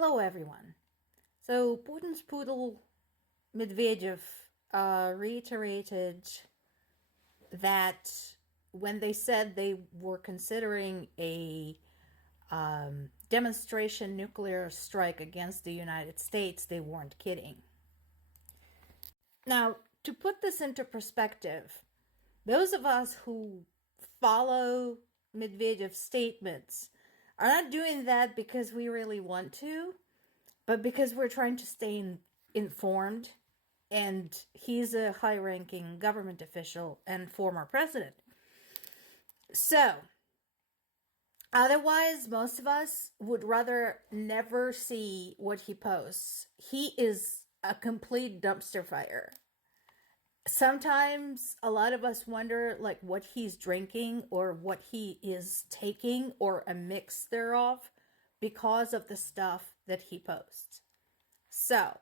Hello, everyone. So, Putin's poodle Medvedev reiterated that when they said they were considering a demonstration nuclear strike against the United States, they weren't kidding. Now, to put this into perspective, those of us who follow Medvedev's statements are not doing that because we really want to, but because we're trying to stay informed, and he's a high-ranking government official and former president. So, otherwise, most of us would rather never see what he posts. He is a complete dumpster fire. Sometimes a lot of us wonder like what he's drinking or what he is taking or a mix thereof because of the stuff that he posts. So,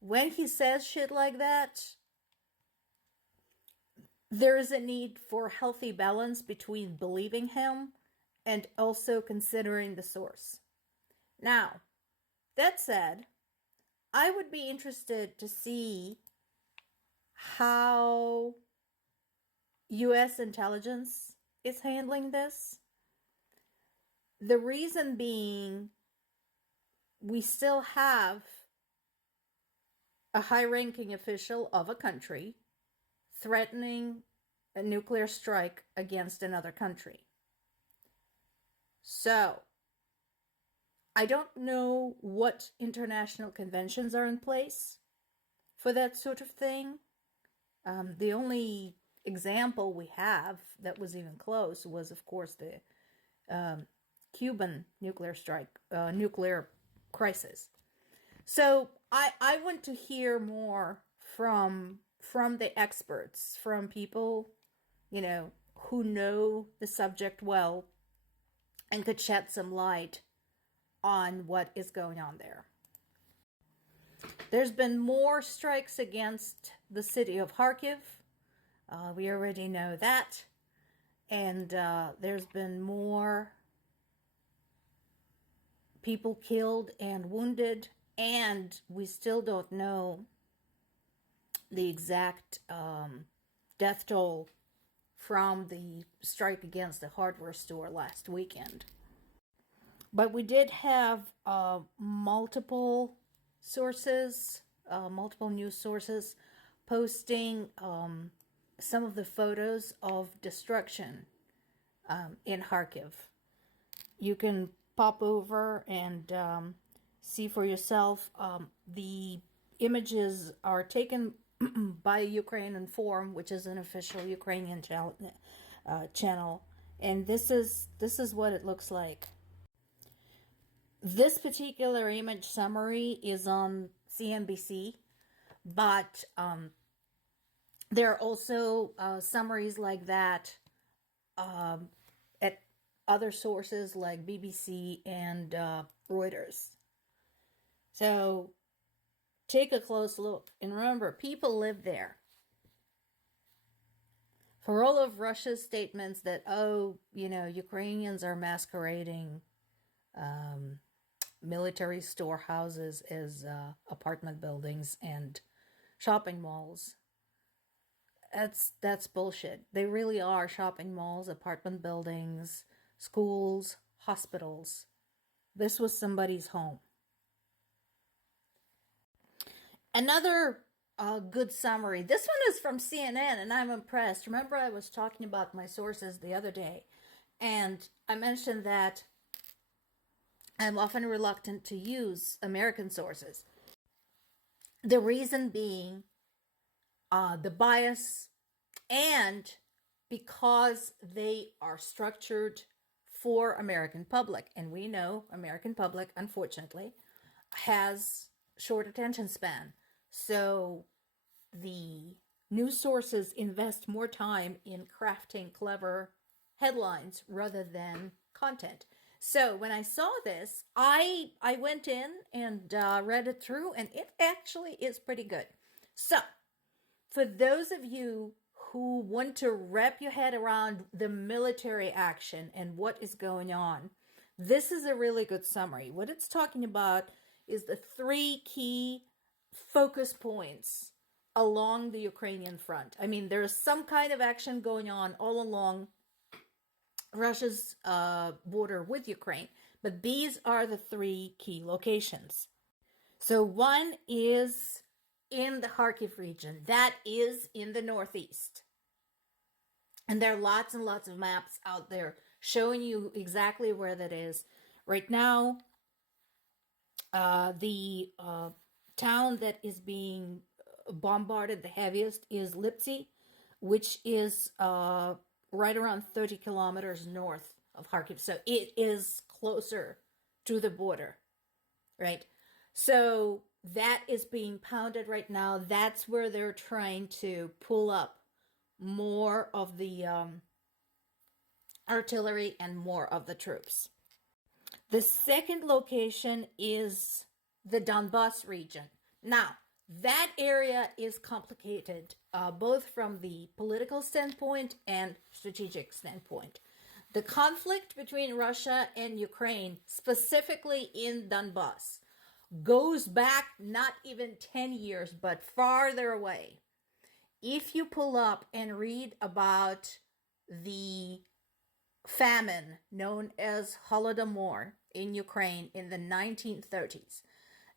when he says shit like that, there is a need for healthy balance between believing him and also considering the source. Now, that said, I would be interested to see how U.S. intelligence is handling this. The reason being, we still have a high-ranking official of a country threatening a nuclear strike against another country. So, I don't know what international conventions are in place for that sort of thing. The only example we have that was even close was, of course, the Cuban nuclear strike, nuclear crisis. So I want to hear more from the experts, from people, who know the subject well and could shed some light on what is going on there. There's been more strikes against the city of Kharkiv. We already know that. And there's been more people killed and wounded. And we still don't know the exact death toll from the strike against the hardware store last weekend. But we did have multiple sources, multiple news sources, posting some of the photos of destruction in Kharkiv. You can pop over and see for yourself. The images are taken by Ukrainian Forum, which is an official Ukrainian channel, and this is what it looks like. This particular image summary is on CNBC, but there are also summaries like that at other sources like BBC and Reuters. So take a close look. And remember, people live there. For all of Russia's statements that, Ukrainians are masquerading military storehouses as apartment buildings and shopping malls, that's bullshit. They really are shopping malls, apartment buildings, schools, hospitals. This was somebody's home. Another good summary. This one is from CNN, and I'm impressed. Remember, I was talking about my sources the other day, and I mentioned that I'm often reluctant to use American sources. The reason being the bias, and because they are structured for American public. And we know American public, unfortunately, has short attention span. So the news sources invest more time in crafting clever headlines rather than content. So when I saw this, I went in and read it through, and it actually is pretty good. So for those of you who want to wrap your head around the military action and what is going on, This is a really good summary. What it's talking about is the three key focus points along the Ukrainian front. I mean, there's some kind of action going on all along Russia's border with Ukraine, but these are the three key locations. So one is in the Kharkiv region. That is in the northeast. And there are lots and lots of maps out there showing you exactly where that is. Right now, the town that is being bombarded the heaviest is Lipsy, which is right around 30 kilometers north of Kharkiv. So it is closer to the border, right? So that is being pounded right now. That's where they're trying to pull up more of the artillery and more of the troops. The second location is the Donbas region. Now, that area is complicated, both from the political standpoint and strategic standpoint. The conflict between Russia and Ukraine, specifically in Donbas, goes back not even 10 years, but farther away. If you pull up and read about the famine known as Holodomor in Ukraine in the 1930s,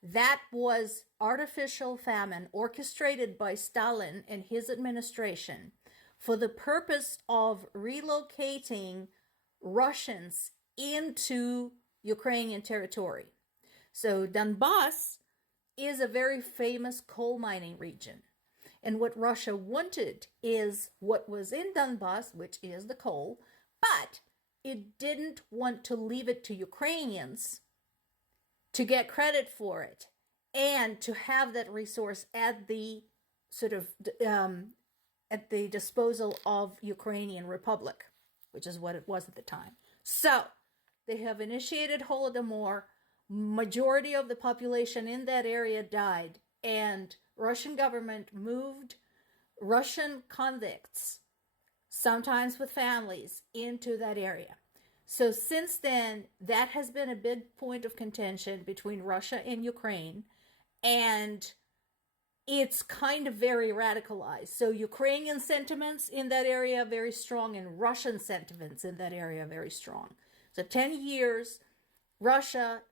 that was artificial famine orchestrated by Stalin and his administration for the purpose of relocating Russians into Ukrainian territory. So Donbas is a very famous coal mining region. And what Russia wanted is what was in Donbas, which is the coal, but it didn't want to leave it to Ukrainians to get credit for it and to have that resource at the sort of at the disposal of Ukrainian Republic, which is what it was at the time. So they have initiated Holodomor. Majority of the population in that area died, and Russian government moved Russian convicts, sometimes with families, into that area. So since then, that has been a big point of contention between Russia and Ukraine, and it's kind of very radicalized. So Ukrainian sentiments in that area are very strong, and Russian sentiments in that area are very strong. So 10 years, Russia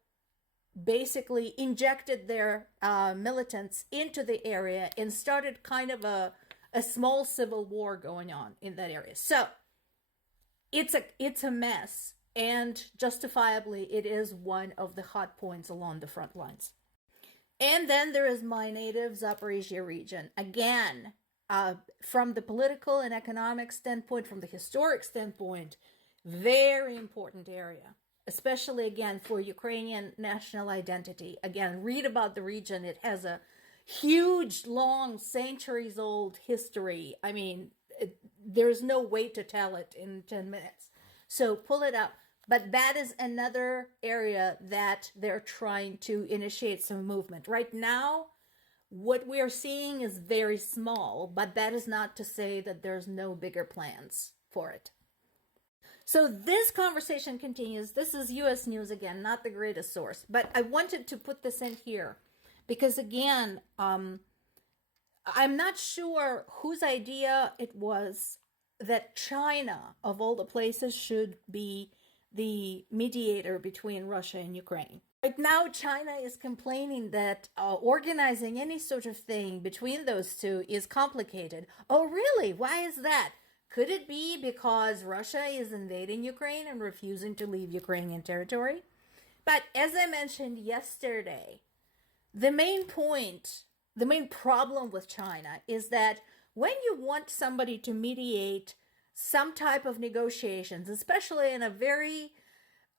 basically injected their militants into the area and started kind of a small civil war going on in that area. So it's a mess, and justifiably it is one of the hot points along the front lines. And then there is my native Zaporizhia region. Again, from the political and economic standpoint, from the historic standpoint, very important area, especially again for Ukrainian national identity. Again, read about the region. It has a huge, long, centuries old history. I mean, there's no way to tell it in 10 minutes. So pull it up. But that is another area that they're trying to initiate some movement. Right now, what we are seeing is very small, but that is not to say that there's no bigger plans for it. So this conversation continues. This is U.S. News again, not the greatest source, but I wanted to put this in here because, again, I'm not sure whose idea it was that China, of all the places, should be the mediator between Russia and Ukraine. Right now, China is complaining that organizing any sort of thing between those two is complicated. Oh, really? Why is that? Could it be because Russia is invading Ukraine and refusing to leave Ukrainian territory? But as I mentioned yesterday, the main problem with China is that when you want somebody to mediate some type of negotiations, especially in a very,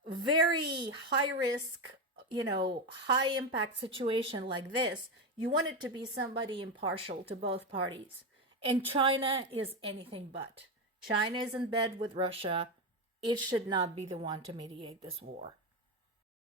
very high risk, high impact situation like this, you want it to be somebody impartial to both parties. And China is anything but. China is in bed with Russia. It should not be the one to mediate this war.